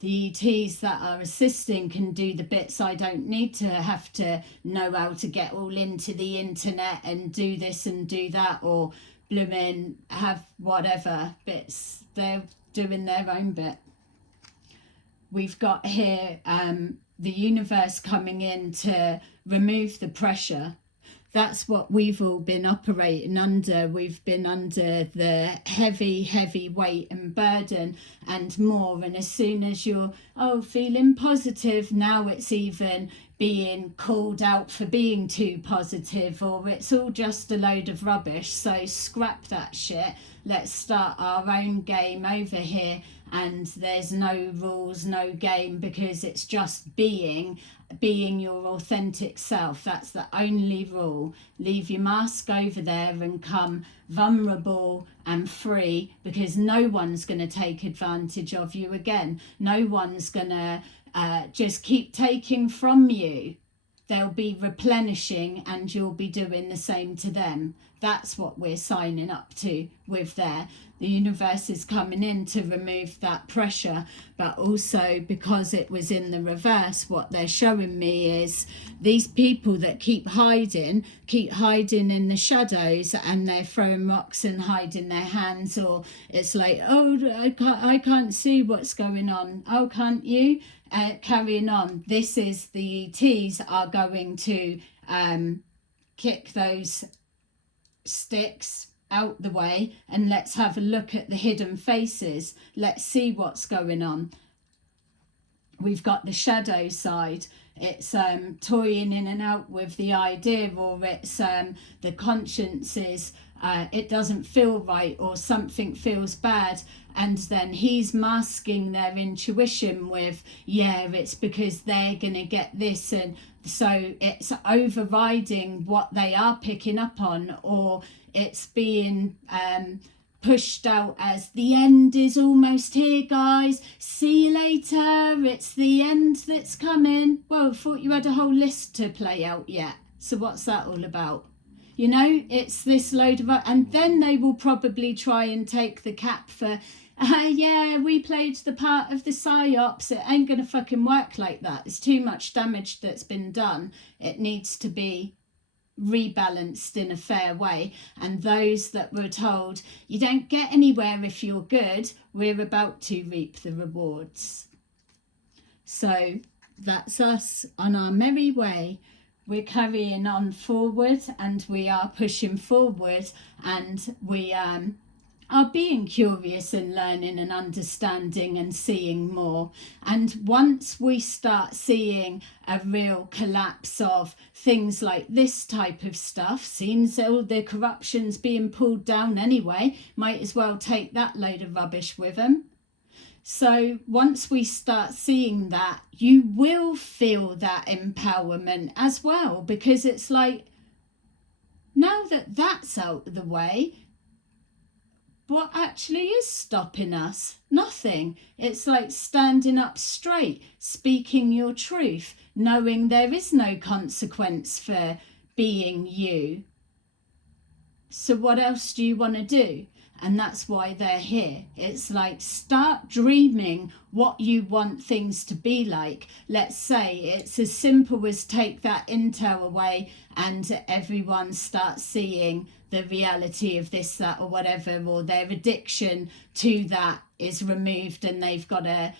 the ETs that are assisting can do the bits I don't need to have to know how to get all into the internet and do this and do that, or blooming have whatever bits. They're doing their own bit. We've got here the universe coming in to remove the pressure. That's what we've all been operating under. We've been under the heavy weight and burden and more. And as soon as you're, feeling positive, now it's even being called out for being too positive, or it's all just a load of rubbish. So scrap that shit. Let's start our own game over here. And there's no rules, no game, because it's just being your authentic self. That's the only rule. Leave your mask over there and come vulnerable and free, because no one's going to take advantage of you again. No one's going to just keep taking from you. They'll be replenishing and you'll be doing the same to them. That's what we're signing up to with there. The universe is coming in to remove that pressure, but also because it was in the reverse, what they're showing me is these people that keep hiding in the shadows, and they're throwing rocks and hiding their hands, or it's like, I can't see what's going on. Oh, can't you? Carrying on. This is the ETs are going to kick those sticks out the way, and let's have a look at the hidden faces. Let's see what's going on. We've got the shadow side. It's toying in and out with the idea, or it's the conscience is it doesn't feel right, or something feels bad, and then he's masking their intuition with, it's because they're gonna get this, and so it's overriding what they are picking up on, or it's being pushed out as the end is almost here, guys. See you later. It's the end that's coming. Well, I thought you had a whole list to play out yet. So what's that all about? You know, it's this load of... And then they will probably try and take the cap for, we played the part of the Psyops. It ain't going to fucking work like that. It's too much damage that's been done. It needs to be rebalanced in a fair way. And those that were told, you don't get anywhere if you're good, we're about to reap the rewards. So that's us on our merry way. We're carrying on forward, and we are pushing forward, and we are being curious and learning and understanding and seeing more. And once we start seeing a real collapse of things like this type of stuff, seeing all the corruption's being pulled down anyway, might as well take that load of rubbish with them. So once we start seeing that, you will feel that empowerment as well, because it's like, now that that's out of the way, what actually is stopping us? Nothing. It's like standing up straight, speaking your truth, knowing there is no consequence for being you. So what else do you want to do? And that's why they're here. It's like, start dreaming what you want things to be like. Let's say it's as simple as take that intel away and everyone starts seeing the reality of this, that, or whatever, or their addiction to that is removed and they've got to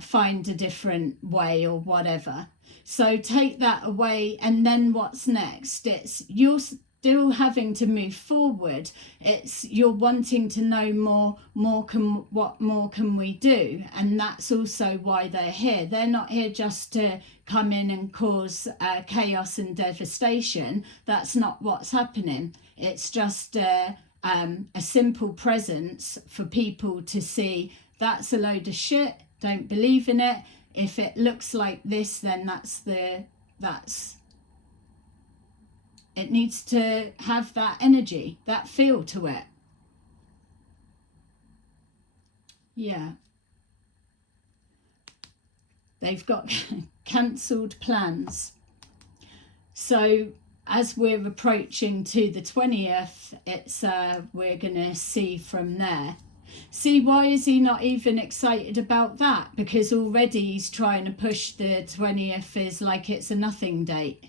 find a different way or whatever. So take that away, and then what's next? It's you're still having to move forward. It's you're wanting to know what more can we do? And that's also why they're here. They're not here just to come in and cause chaos and devastation. That's not what's happening. It's just a simple presence for people to see that's a load of shit, don't believe in it. If it looks like this, then it needs to have that energy, that feel to it. Yeah. They've got cancelled plans. So as we're approaching to the 20th, it's we're going to see from there. See, why is he not even excited about that? Because already he's trying to push the 20th as like it's a nothing date.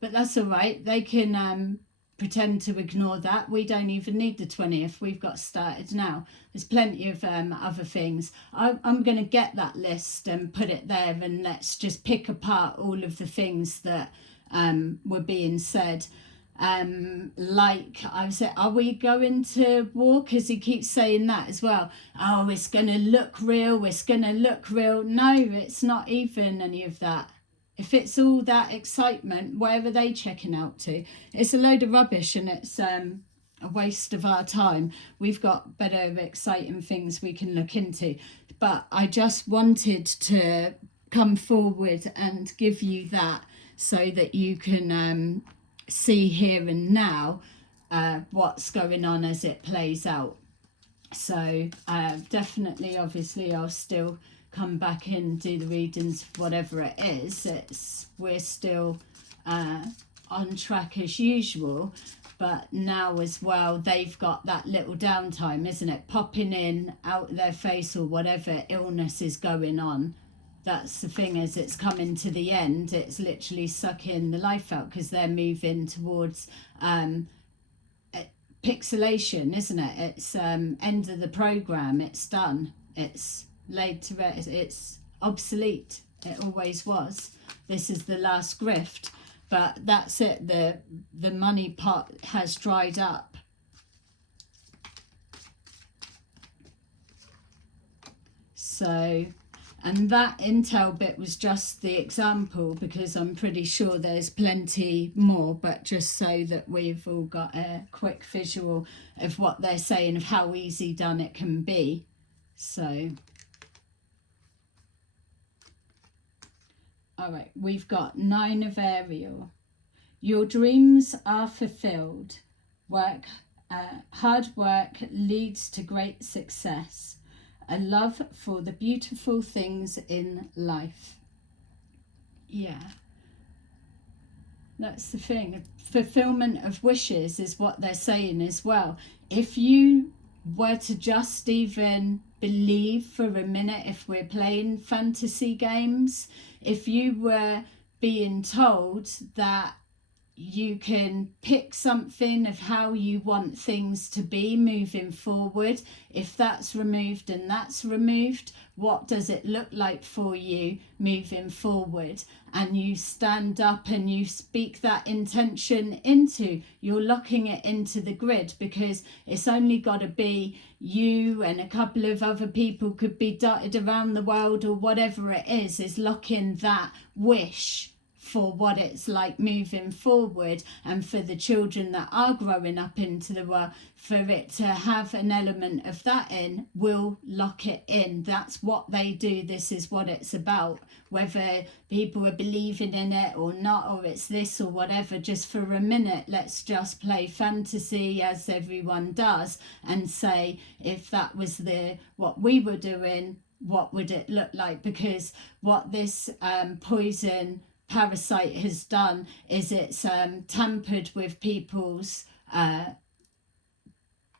But that's all right. They can pretend to ignore that. We don't even need the 20th. We've got started now. There's plenty of other things. I'm going to get that list and put it there, and let's just pick apart all of the things that were being said. Like I said, are we going to war? Because he keeps saying that as well. Oh, it's going to look real. It's going to look real. No, it's not even any of that. If it's all that excitement, where are they checking out to? It's a load of rubbish, and it's a waste of our time. We've got better exciting things we can look into. But I just wanted to come forward and give you that so that you can see here and now what's going on as it plays out. So definitely, obviously, I'll still come back and do the readings, whatever it is. We're still on track as usual, but now as well they've got that little downtime, isn't it, popping in out of their face or whatever illness is going on. That's the thing, as it's coming to the end, it's literally sucking the life out, because they're moving towards pixelation, isn't it? It's end of the program, it's done, it's laid to rest, it's obsolete. It always was. This is the last grift, but that's it. The money pot has dried up. So, and that intel bit was just the example, because I'm pretty sure there's plenty more, but just so that we've all got a quick visual of what they're saying, of how easy done it can be. So all right, we've got 9 of Ariel. Your dreams are fulfilled. Hard work leads to great success. A love for the beautiful things in life. Yeah. That's the thing. Fulfillment of wishes is what they're saying as well. If you were to just even believe for a minute, if we're playing fantasy games, if you were being told that you can pick something of how you want things to be moving forward, if that's removed and that's removed, what does it look like for you moving forward? And you stand up and you speak that intention into, you're locking it into the grid, because it's only got to be you and a couple of other people, could be dotted around the world or whatever it is locking that wish for what it's like moving forward, and for the children that are growing up into the world, for it to have an element of that in, will lock it in. That's what they do. This is what it's about. Whether people are believing in it or not, or it's this or whatever, just for a minute, let's just play fantasy as everyone does, and say, if that was what we were doing, what would it look like? Because what this poison parasite has done is it's tampered with people's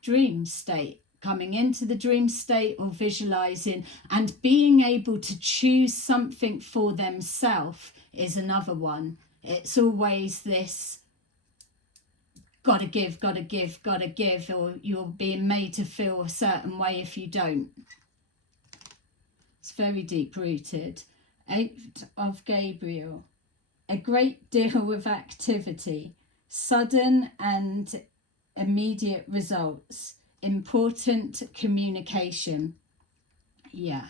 dream state, coming into the dream state or visualizing, and being able to choose something for themselves is another one. It's always this gotta give, or you're being made to feel a certain way if you don't. It's very deep rooted. 8 of Gabriel. A great deal of activity, sudden and immediate results, important communication. Yeah.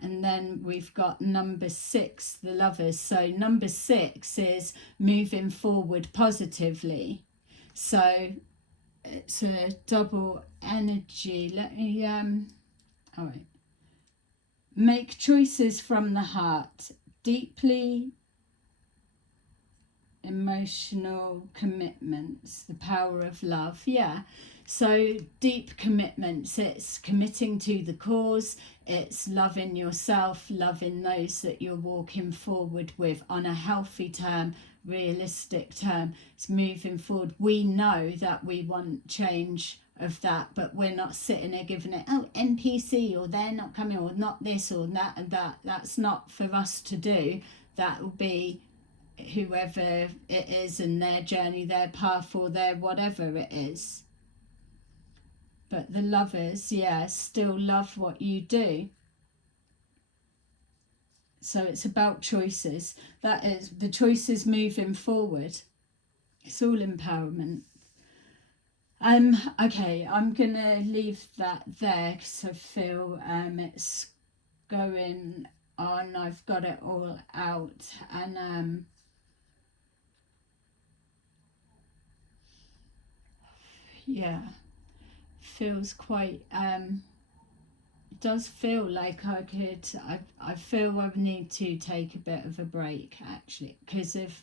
And then we've got number 6, the Lovers. So number 6 is moving forward positively. So it's a double energy. Let me, all right. Make choices from the heart. Deeply emotional commitments, the power of love. Yeah, so deep commitments, it's committing to the cause, it's loving yourself, loving those that you're walking forward with on a healthy term realistic term. It's moving forward. We know that we want change of that, but we're not sitting there giving it, oh, NPC, or they're not coming, or not this or that and that. That's not for us to do. That will be whoever it is and their journey, their path, or their whatever it is. But the lovers, yeah, still love what you do. So it's about choices. That is, the choices moving forward. It's all empowerment. Okay, I'm gonna leave that there because I feel it's going on. I've got it all out, and yeah, feels quite does feel like I feel I need to take a bit of a break, actually, because of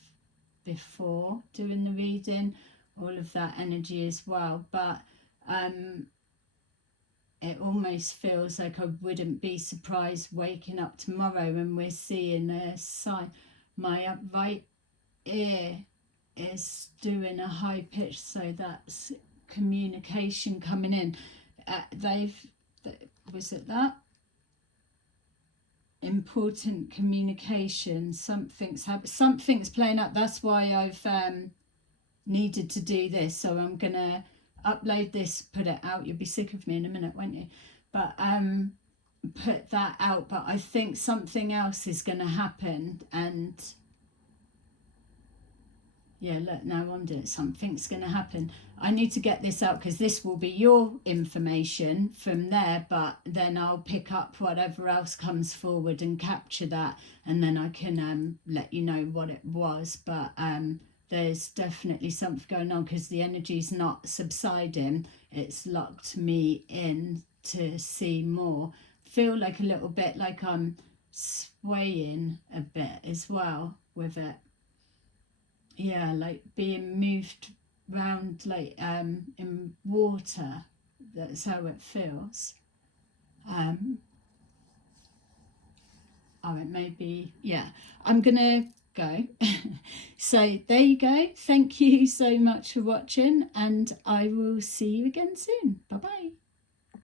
before doing the reading, all of that energy as well. But it almost feels like I wouldn't be surprised waking up tomorrow and we're seeing a sign. My right ear is doing a high pitch, so that's communication coming in. Was it that? Important communication. Something's playing up. That's why I've needed to do this. So I'm gonna upload this, put it out. You'll be sick of me in a minute, won't you? But put that out. But I think something else is gonna happen, and yeah, look, now I'm doing it. Something's going to happen. I need to get this out because this will be your information from there, but then I'll pick up whatever else comes forward and capture that, and then I can let you know what it was. But there's definitely something going on because the energy's not subsiding. It's locked me in to see more. Feel like a little bit like I'm swaying a bit as well with it. Yeah, like being moved round like in water. That's how it feels. Oh, it may be, yeah. I'm gonna go. So there you go. Thank you so much for watching, and I will see you again soon. Bye bye.